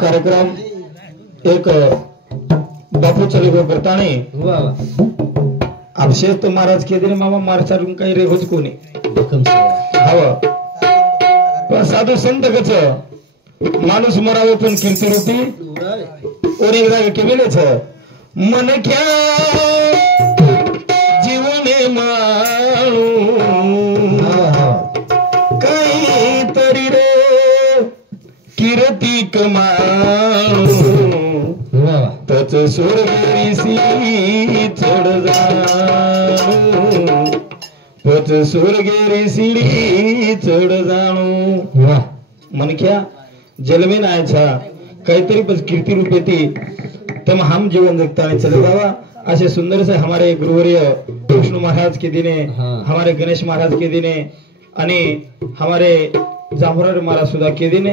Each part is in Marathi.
कार्यक्रम एक बापू चले गो करताने अभिषेक तो महाराज के दिन मामा मारसारून काही रेगोच कोणी हवं साधू संत कच माणूस मरावे पण कीर्ती रूपी और एकदा केलेच मन क्या जीवने माणू काही तरी रे कीर्ती कमाणू तच स्वर्गेरीसी चढ जाणू तच स्वर्गेरीसी चढ जाणू मन क्या जलमे नायचा काहीतरी पण कीर्ती रूप येते तम हम जीवन जगता चले बाबा ऐसे सुंदर से हमारे गुरुवर्य विष्णु महाराज के दिने हमारे गणेश महाराज के दिने आणि हमारे जांभुरार महाराज सुद्धा के दिने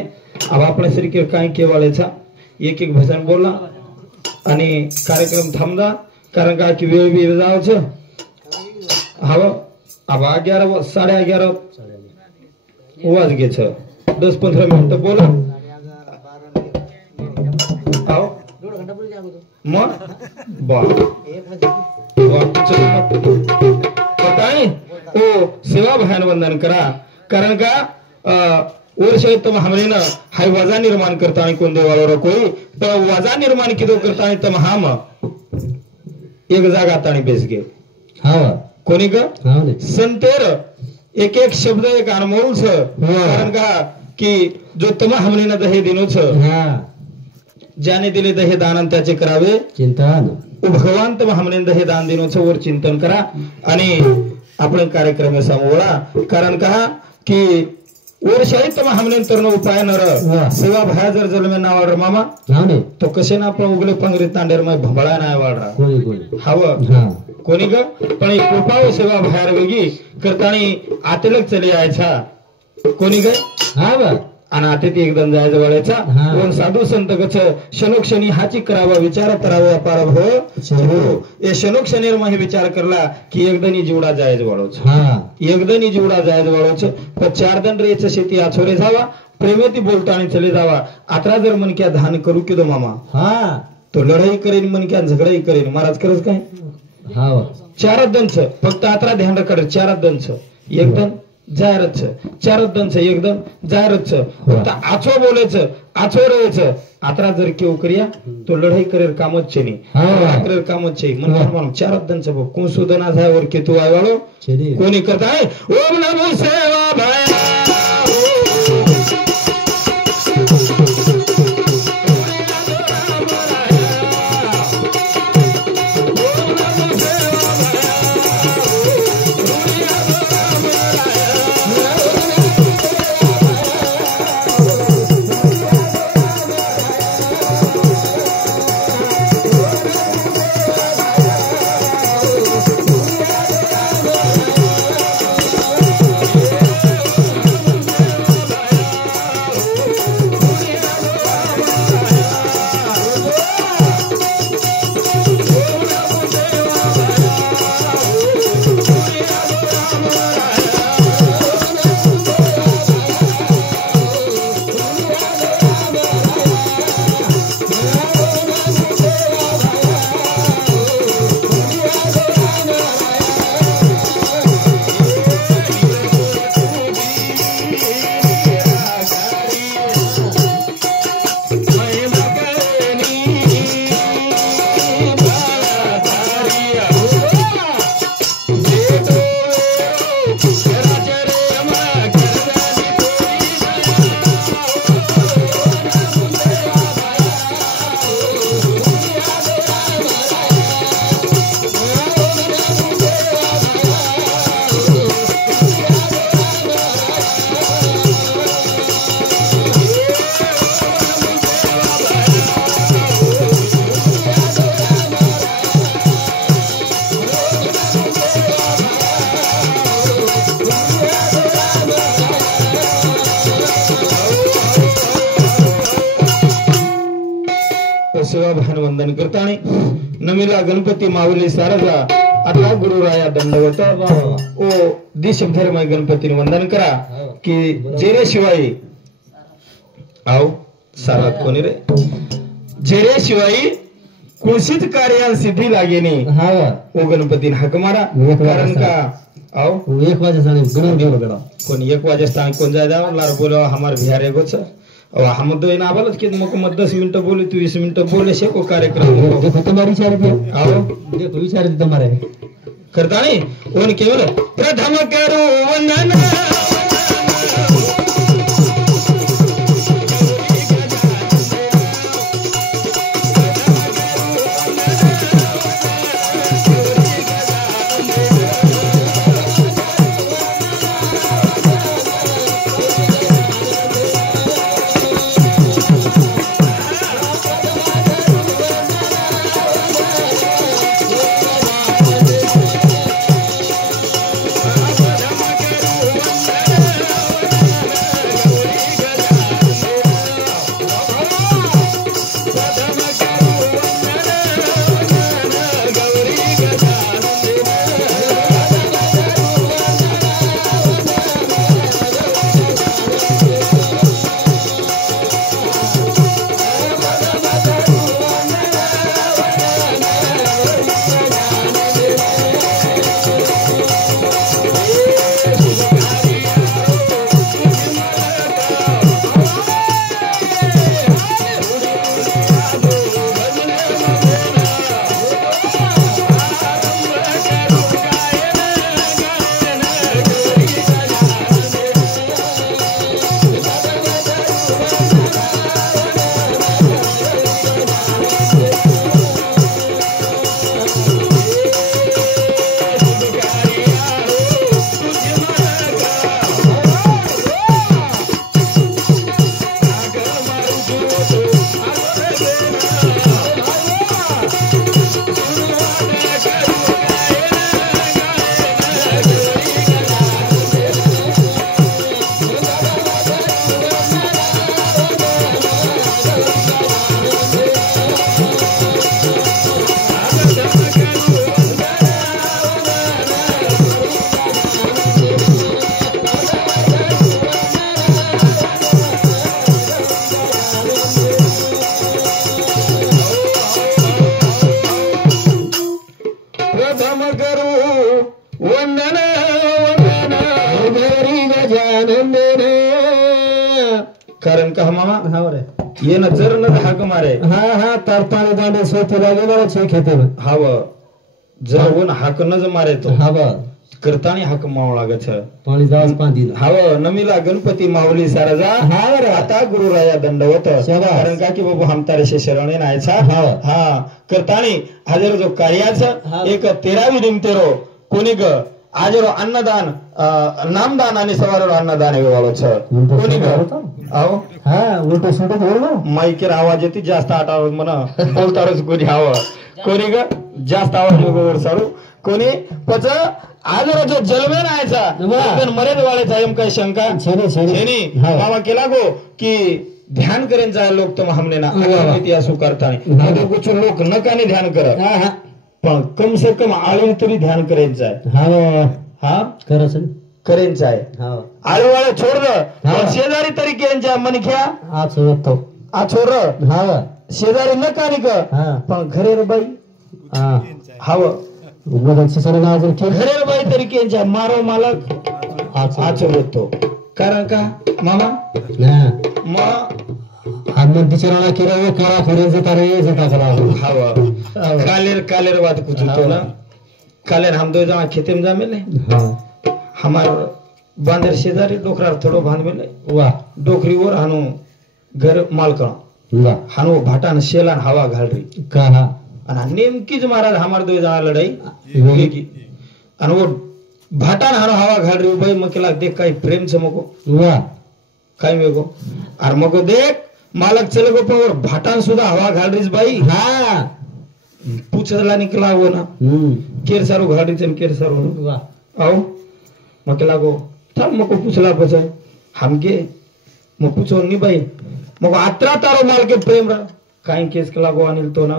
अब आपल्या श्री काय केवाळेचा एक एक भजन बोलला आणि कार्यक्रम थांबला कारण का की वेळ बी जावच हवं अब 11 11:30 वाज गेच 10-15 मिनिटं बोला आओ मग बताए ओ सेवा भयान वंदन करा कारण का वर्ष तुम हमने ना हाय वजा निर्माण करता कोण देवावर कोई तो वजा निर्माण किदो करता तम हम एक जागा ताणी बेस गे हा कोणी ग संतेर एक एक शब्द एक अनमोल छ कारण का कि जो तुम हमने ना दहे दिनो छ ज्याने दिले दहे दान त्याचे करावे चिंतन भगवान तुम हमने दहे दान दिनो छ वर चिंतन करा आणि आपण कार्यक्रम समोळा कारण का कि वर्षाही तुम हमने तर उपाय नर सेवा भया जर जलमे नावाड मामा तो कसे ना आपण उगले पंगरी तांडेर मै भंबळा नाही वाडरा हवं कोणी ग पण कृपा सेवा भयार वेगी करतानी आतेलक चले यायचा कोणी ग हा बा आणि आता ते एकदम जायचं वळायचा कोण साधू संत कच शनोक्षणी हाची करावा विचार करावा अपार हो हे शनोक्षणीर मग विचार करला की एकदनी जीवडा जायचं वळवच एकदनी जीवडा जायचं वळवच पण 4 दंड रेच शेती आछोरे जावा प्रेमेती बोलतानी चले जावा आता जर मन क्या धान करू की दो मामा तो लढाई करेन मन क्या झगडाई करेन महाराज करत काय 4 दंच फक्त आता ध्यान कर 4 दंच एकदम जायरच 4 दंच एकदम जायरच फक्त आछो बोलायचं आछो राहायचं आता जर केव करिया तो लढाई करेर कामच छेनी करेर कामच छे मन 4 दंच कोण सुदना जायवर के तू आयवाळो कोणी करताय ओम नमो सेवा भया सेवा भान वंदन करताने नमिला गणपती माऊली सारजा आता गुरुराया दंडवत ओ देशभरमय गणपतीने वंदन करा की जेरे शिवाय आओ सारात कोणी रे जेरे शिवाई कुळशीत कार्याल सिद्धी लागेने हा ओ गणपतीने हाक मारा कारण का आओ 1 वाजे साने गणन गेलो बेटा कोण 1 वाजे कोण जायदा लार बोलो हमार बिहार गोच हम दो इन आबलत कि मको 10 मिनिट बोले तू 20 मिनिट बोले से को कार्यक्रम देखो तुम्हारी विचार दिया आओ देखो विचार दिया तुम्हारे करता नहीं ओन केवल प्रथम करो वंदन कारण का मामा हा रे ये न जर न हाक मारे हा तरताळे दांडे सोतीला गेलो छे खेते हाव जर वन हाक न ज मारे तो हाव करतानी हाक माव लागत छ पाणी जास पांदी हाव नमीला गणपती माऊली साराजा हाव रे आता गुरुराया दंडवत कारण का की बाबू हम तारे शे शरणे नायचा हा करतानी हजर जो कार्याचा एक 13वी निमतेरो कोणी ग आजरो अन्नदान नामदान आणि सवारो अन्नदान वेवाळो छ कोणी ग आओ हा उलट सुलट बोललो माईकेर आवाज येते जास्त आटावर म्हणा बोलतारच कोणी हवं कोणी ग जास्त आवाज वर सारू कोणी पच आज जो जलवे नायचा मरेद वाळेचा एम काय शंका छेनी मामा केला गो की ध्यान करेन जाय लोक तो हमने ना माहिती असू करतानी कुछ लोक नकाने ध्यान कर पण कम से कम आळून तरी ध्यान करेन जाय हा करस करेन जाय आळू वाळे छोड शेजारी तरी केन जाय मनख्या आ छोडतो आ छोर शेजारी नकानी क पण घरे रे बाई हाव घरेर बाई तरी केंच्या मारो मालक आचरतो कारण का मामा हनुमान टीचराला किरावे करा खरेच तारे जता करा हाव कालेर बात कुछ तो ना कालेर हम दो जना खेते में जा मिले हमार बांदर शेजारी डोकरा थोड़ो बांध मिले वाह डोकरी और हानो घर मालकण हानो भाटान शेलान हवा घाल रही कहा आणि नेमकीच महाराज हमार दो जना लढाई की आणि वो भाटान हानो हवा घाल रही भाई मकेला देख काही प्रेम से मको वाह काय मेको और मको देख मालक चले गो पर भाटान सुद्धा हवा घाल रही भाई हाँ पूछला निकला वो ना केर सारो घाल रही केर सारो वाह आओ मकेला गो थांब मको पूछला बस हमके मग पूछो नहीं भाई मको आत्रा तारो माल के प्रेम रा काही केस कला गो अनिल तो ना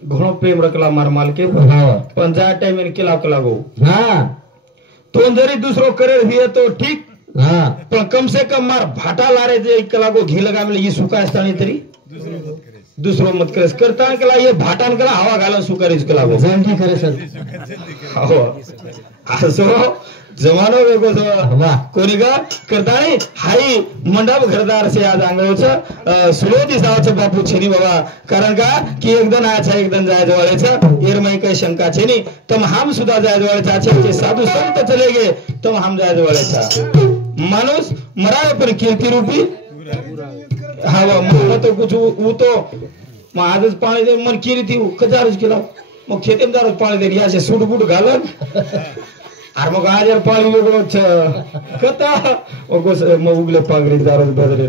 घणो प्रेम रखला मार माल के पण जा टाइम केला कला गो हाँ तो जरी दूसरो करे हुए तो ठीक हा पण कम से कम मार भाटा लारे एक लागो घी लगा मिले ये सुका असताना तरी दुसरो मत करे करता केला ये भाटान केला हवा घालून सुकारीच केला जंटी करे सर हो असो जमानो वेगो वाह कोणी का करतानी हाई मंडप घरदार से आज अंगळोच सुलो दिसावचं बापू छेनी बाबा कारण का की एकदन आछा एकदन जाय जवळचं एरमाई काही शंका छेनी तम हम सुद्धा जाय जवळचा छे के साधू संत चले गे तम हम जाय जवळचा माणूस मरावे पण कीर्ती रूपी हवा मग तो कुछ वो तो मग आजच पाणी दे मन कीर्ती कजारच केला मग खेतेमदारच पाणी दे याचे सूटबूट घालन अरे मग आज यार पाणी वेगळं कथा मग उगले पांगरी दारच बाजरे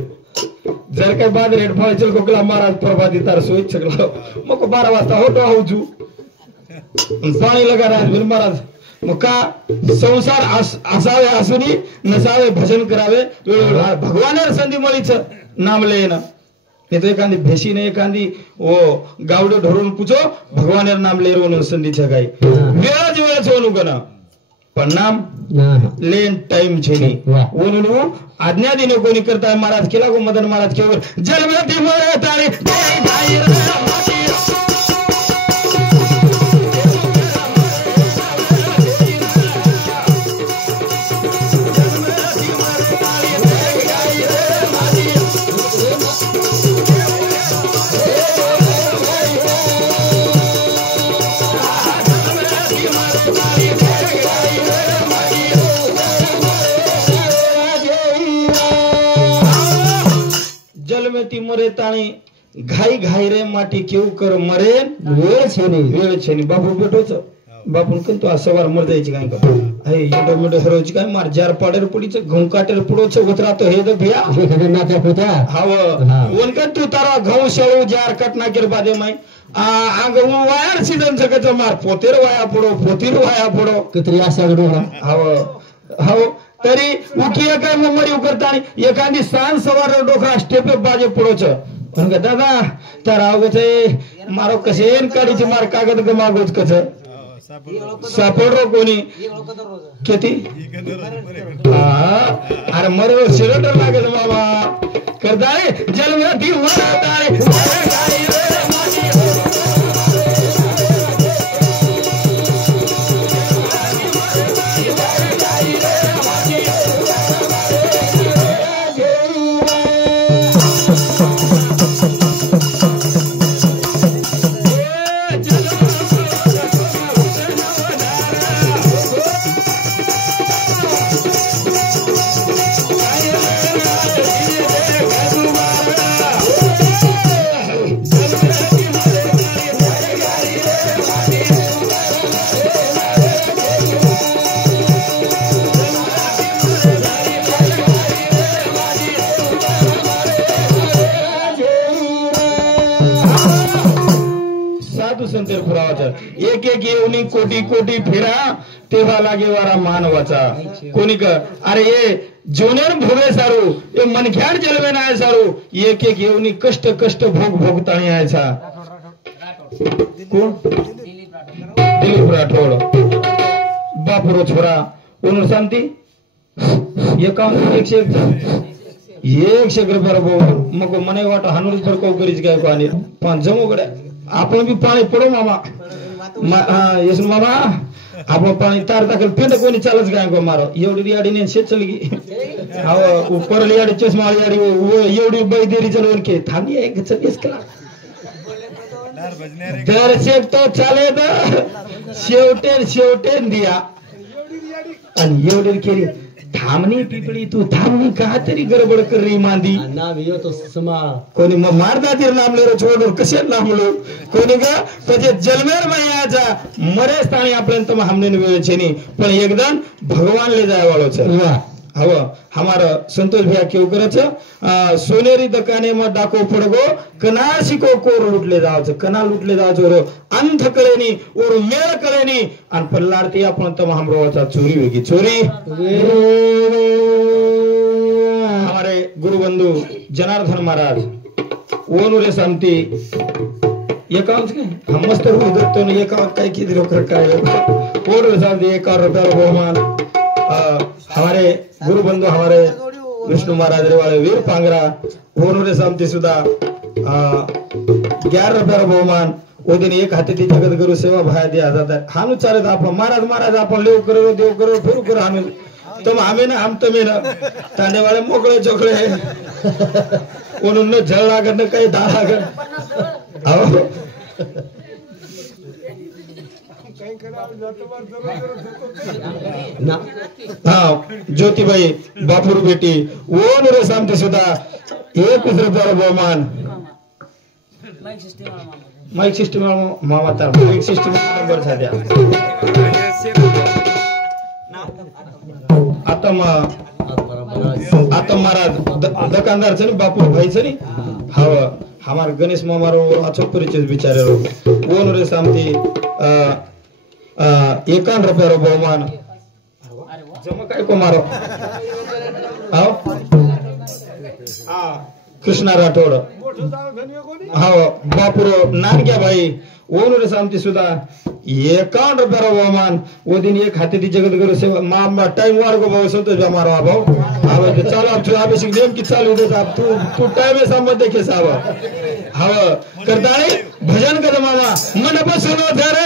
जर काही बाजरे फाळचल कोकला महाराज प्रभाती तार सोयीच शकला मग 12 वाजता होतो आऊजू पाणी लगा राज महाराज मग का संसार असावे असूनी नसावे भजन करावे भगवान संधी मळीच नाम लेना नहीं तो एखादी भेशी ने एखादी वो गावडे ढोरून पूछो भगवान नाम ले रो संधी छगाई वेळच होनु गना पण नाम लेन टाइम छेनी ओनु आज्ञा दिने कोणी करता महाराज केला गो मदन महाराज केवर जलमती मरे तारी मरे ताणी घाई घाई रे माटी केव कर मरे वेळ छेनी बापू बेटोच बापून कंतो आ सवार मर जायची काय का हे एडो मेडो हरोची काय मार जार पाडेर पडीच घऊ काटेर पुडोच उतरा तो हे द भिया हे खडे नात्या पुता हाव वन का तू तारा घऊ शेळू जार कटना केर बादे माई आंग वायर सीजन सकच मार पोतेर वाया पडो पोतीर वाया पडो कतरी आशा गडोळा हाव हाव तरी उठिया काय ममरी करतानी एखादी सांज सवार डोकरा स्टेप बाजे पुढोच पण का दादा तर आवगच मारो कसेन काडीची मार कागद गमागोच कच सापडरो कोणी किती अरे मरो सिलेंडर लागेल बाबा करताय जलमती वरताय एक एक येऊनी कोटी कोटी फिरा तेव्हा लागे वारा मानवाचा कोणी का अरे ये जोनेर भोगे सारू ये मनख्यार जलवे नाय सारू एक एक येऊनी कष्ट कष्ट भोग भोगताणी यायचा कोण दिलीप राठोड बापुरो छोरा ओनू शांती एकावन्न 101 रुपये बोल मग मने वाट हानूर पर को करीच काय पाणी पाच जमो गड्या आपण बी पाणी पडो मामा येस मामा आपण पाणी तार टाकल पेंड कोणी चालच काय को मारो एवढी याडी ने शेत चली हाव ऊपर याडी चष्मा याडी एवढी बैदेरी चलवून के थांबी एक चलीस कला दर शेत तो चाले द शेवटे दिया आणि एवढी केली थांबणी पिपळी तू थांबणी का तरी गडबड कर री मांदी नाम यो तो समा कोणी मग मारदा तीर नामले रो छोडो कसे नामलो कोणी ग म्हणजे जलमेर मैयाचा मरे स्थानी आपल्याला तर हमने वेळ छेनी पण एकदम भगवान ले जाय वाळो छ हव हमारा संतोष भैया क्यों करच सोनेरी दुकाने में डाको पड़गो कनार सिको कोर लुटले जावच कना लुटले जावच रो अंध कळेनी और मेळ कळेनी आणि पल्लारती आपण तम हमरोचा चोरी वेगी चोरी हमारे गुरुबंधु जनार्दन महाराज ओनुरे शांति एकाउंट के हम मस्त हो दत्तो ने एकाउंट काय की दिलो कर काय ओनुरे शांति 1 रुपया बहुमान हमारे गुरु बंधु हमारे विष्णु महाराज रे वाले वीर पांगरा उन्होंने सामती सुद्धा 11 रुपयाला बहुमान वो दिन एक हाती ती जगत गुरु सेवा भाया दिया जाता है हानु चालत आपण महाराज महाराज आपण लेव करो देव करो फिर करो हानु तुम हमें ना हम तुम्हें ना ताने वाले मोकळे चोकळे उन्होंने जल लागत न काही दाल लागत आओ ज्योतिबाई बापूर बेटी ओन रे सामते सुद्धा 21 रुपयाला बहुमान माइक सिस्टम मामा तर माइक सिस्टम नंबर झाल्या आता महाराज दुकानदार छे बापू भाई छे नी हाव हमार गणेश मामा रो अच्छो परिचय बिचारे रो ओन रे सामती 51 रुपयाला बहुमान जमा काय को मारो आओ कृष्णा राठोड हाव बापुरो नानग्या भाई ओनरे सामती सुद्धा 51 रुपयाला बहुमान वो दिन एक हाती ती जगत गुरु सेवा मामा टाइम वार को भाव संतोष बा मारो भाव हाव ते चलो अब आप बेसिक नेम की चालू दे आप तू टाइम में संबंध देखे साव हाव करताळे भजन कर मामा मन बसनो धरे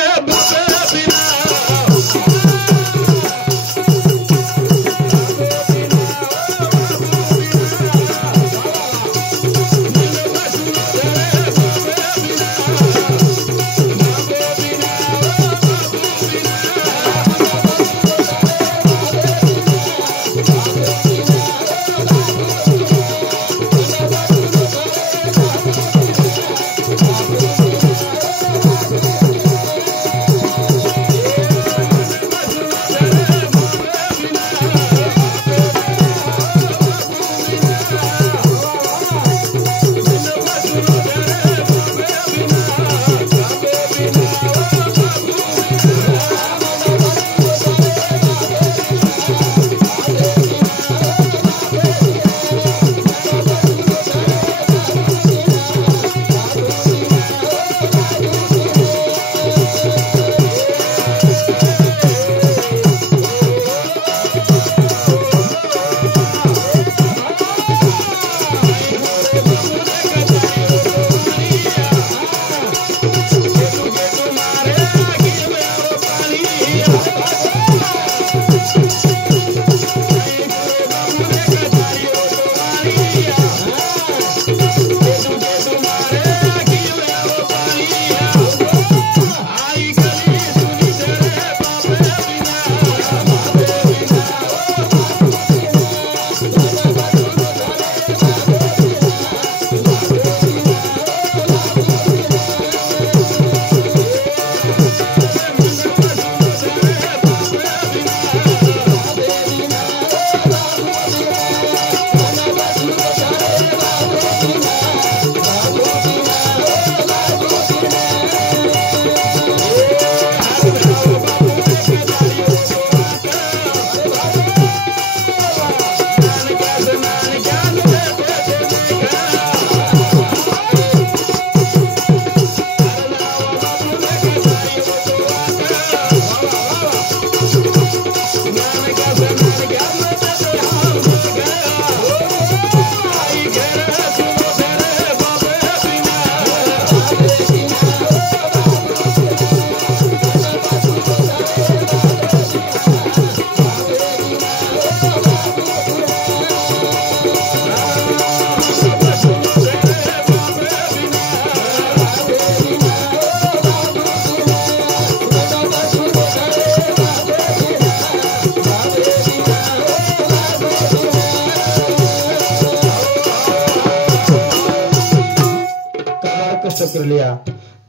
बिना कर लिया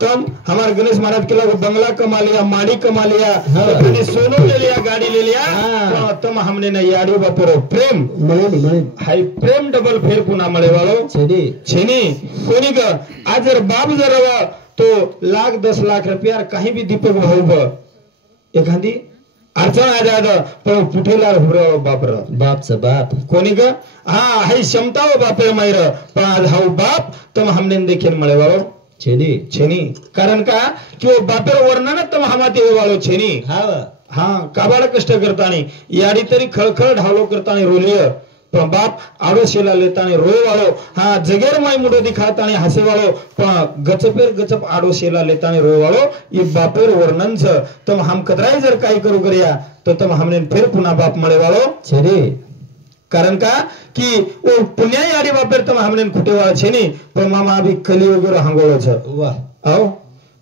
तब हमारे गणेश महाराज के लोग बंगला कमा लिया माड़ी कमा लिया सोनो ले लिया गाड़ी ले लिया तब हमने ना याडो बापुरो प्रेम हाई प्रेम डबल फेर पुन्हा मळे वालो छेनी कोणी ग आज जर बाप जर तो 1,10 लाख रुपया काही भी दीपक भाऊ एखादी अडचण आहे दादा पण कुठेला बापचं बाप कोणी ग हा हाई क्षमता हो बापे मायर पण आज हाऊ बाप तम हमने देखील मळे वालो छेनी कारण का कि वो बापेर वर्णन तम हमाते वालो छेनी हा काबाड कष्ट करतानी याडी तरी खळखळ ढावलो करतानी रोलिय पण बाप आडोशीला लेतानी रोय वाळो हा जगेर माई मुडो दिखातानी हसे वाळो पण गचपेर गचप आडोशीला लेतानी रोय वाळो ये बापेर वर्णन छ तम हम कतराई जर काही करू करया तो तम हमने फिर पुन्हा बाप मळे वाळो छे कारण का कि ओ पुण्या याडी बापेर तम हमने खुटे वाळा छे नी पण मामा अभी कलियुगर हांगोळो छ वाह आओ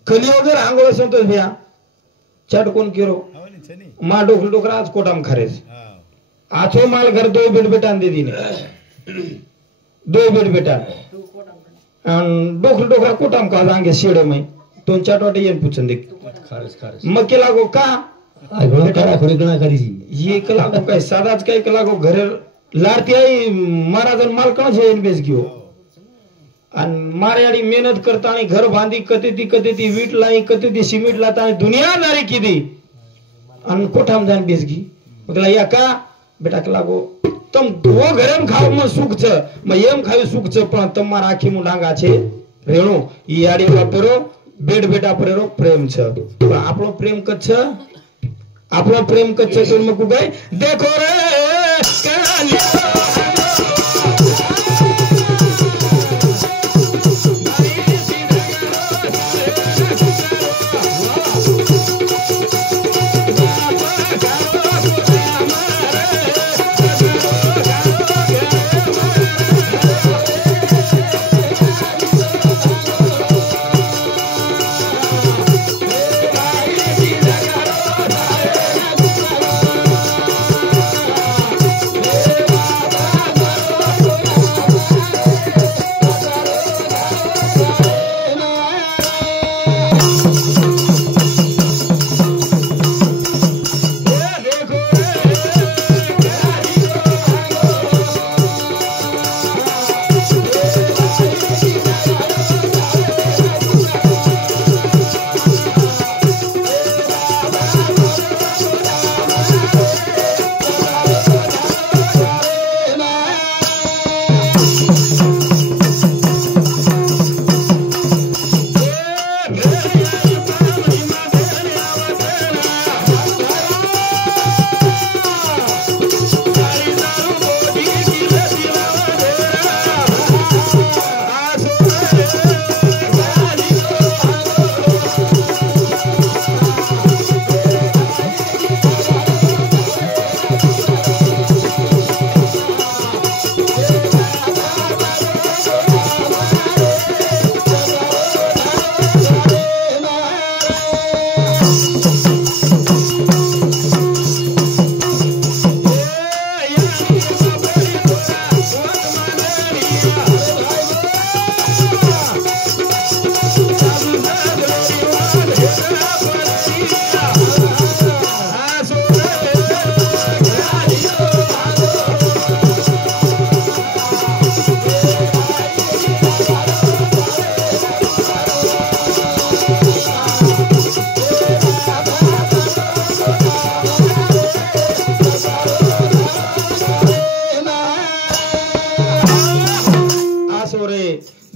कलियुगर हांगोळो छ तो भैया चट कोण केरो मा डोकल डोकरा आज कोटाम खरेस आछो माल घर दो बेड बेटान दे दीने दो बेड बेटा डोकल डोकरा कोटाम का जांगे शेड़े में तो चाट वाटे येन पूछन देख खारस मग केला गो का आगळो करा खोडी गणा करीची ये कला गो काय सादाच काय कला गो घरे लारती आई महाराजन माल कण छे इन बेस गयो अन मारेयाडी मेहनत करता आणि घर बांधी कते ती वीट लाई कते ती सिमेंट लाता आणि दुनियादारी कीदी अन कोठाम जान बेसगी मतलब या का बेटा के लागो तम वो घरेम खाव म सुख छ म एम खाव सुख छ पण तम राखी मु डांगा छे रेणु ई याडी बापेरो बेड बेटा परेरो प्रेम छ पण आपलो प्रेम कछ आपलो प्रेम कछ तो म कु गई देखो रे कालिया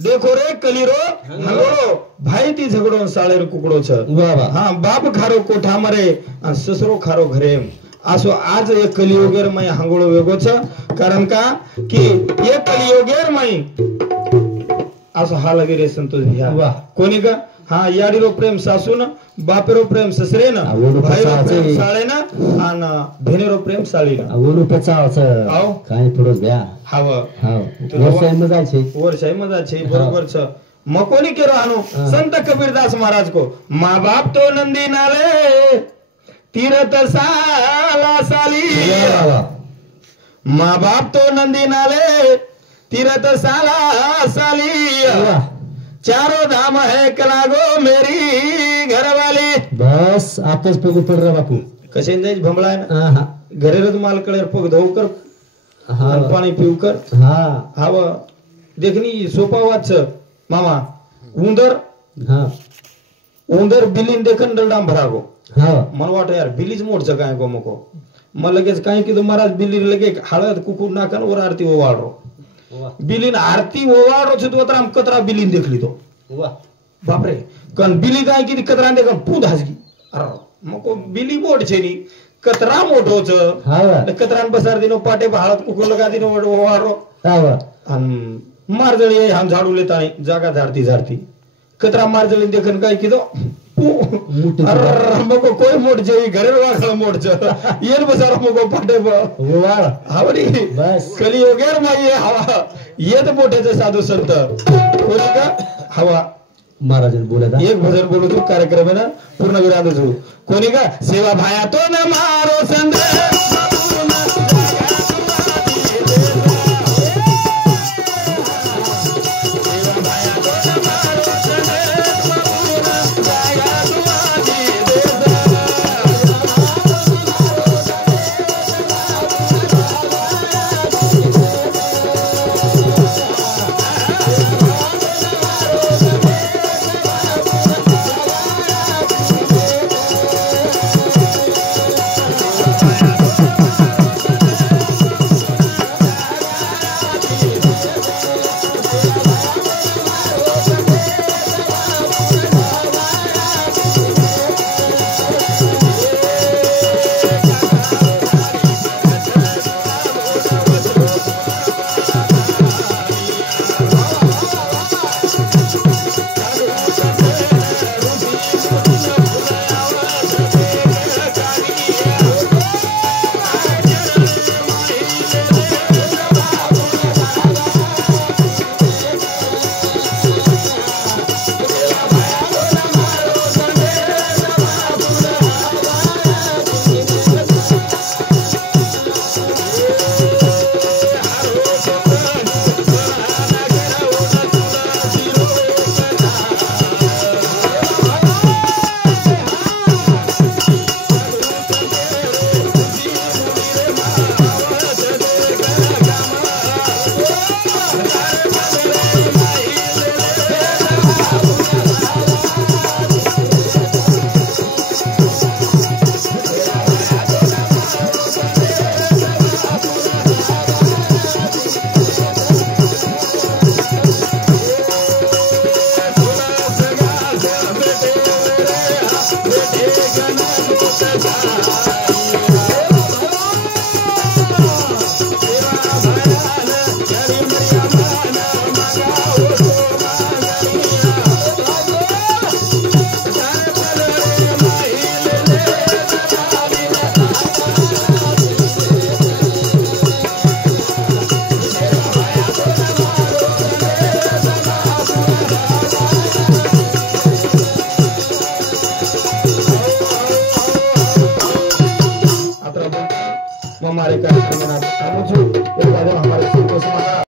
देखो रे कलिरो हंगोड़ो भाई ती झगड़ो साळेर कुकड़ो छ हाँ बाप खारो कोठा मरे ससरो खारो घरे आसो आज ये कलियुगेर मय हंगोड़ो वेगो छ कारण का कि ये कलियुगेर मय आसो हाल रे संतोष भैया कोणी का हाँ याडीरो प्रेम सासून बापेरो प्रेम ससरेन भाईरो प्रेम साळेन आणि भेनेरो प्रेम साळीन आवोनु पचाव छ आव काय थोडं द्या हाव हाव वर्षाय मजा छे वर्षाय मजा छे बरोबर छ म कोणी केरो आनो संत कबीरदास महाराज को माँ बाप तो नंदी नाले तीरथ साला साली माँ बाप तो नंदी नाले तीरथ साला साली चारों धाम है कलागो मेरी घरवाली बस आताच पग पड रे बापू कसे जायच भंबळा ना घरेरच माल कळेर पग धोव कर पाणी पिऊ कर हाव देखनी सोपा वाच मामा उंदर उंदर बिलीन देखन डलडाम भरागो मन वाटो यार बिलीच मोडचं काय गो मको मग लगेच काय की महाराज बिली लगे हळद कुकुर नाकन वर आरती ओवाळरो बिलीन आरती ओवाळरो छ तो कतरा बिलीन देखली तो बापरे कन बिली काय की कतरा देखन पूद हसगी मग बिली मोठ છે ની કતરા મોટો છે હા કતરાન બસાર દીનો પાટે હાલત કુકુ લગા દીનો વારો હા मारजळी हम झाडू लेता नाही जागा झाडती झाडती कतरा मारजळी देखन काय किदो मग कोई मोठ जे घरे वाखळ मोठ येन बसार मग पाटे वाळ हावरी बस कली वगैर माई हवा येत मोठ्याचे साधू संत कोणी का हवा महाराजन बोलत एक भजन बोलू तू कार्यक्रम आहे ना पूर्ण विराम जोडू कोणी का सेवा भाया तो न मारो संत हमारे कार्यक्रम में आना चाहूँ हमारे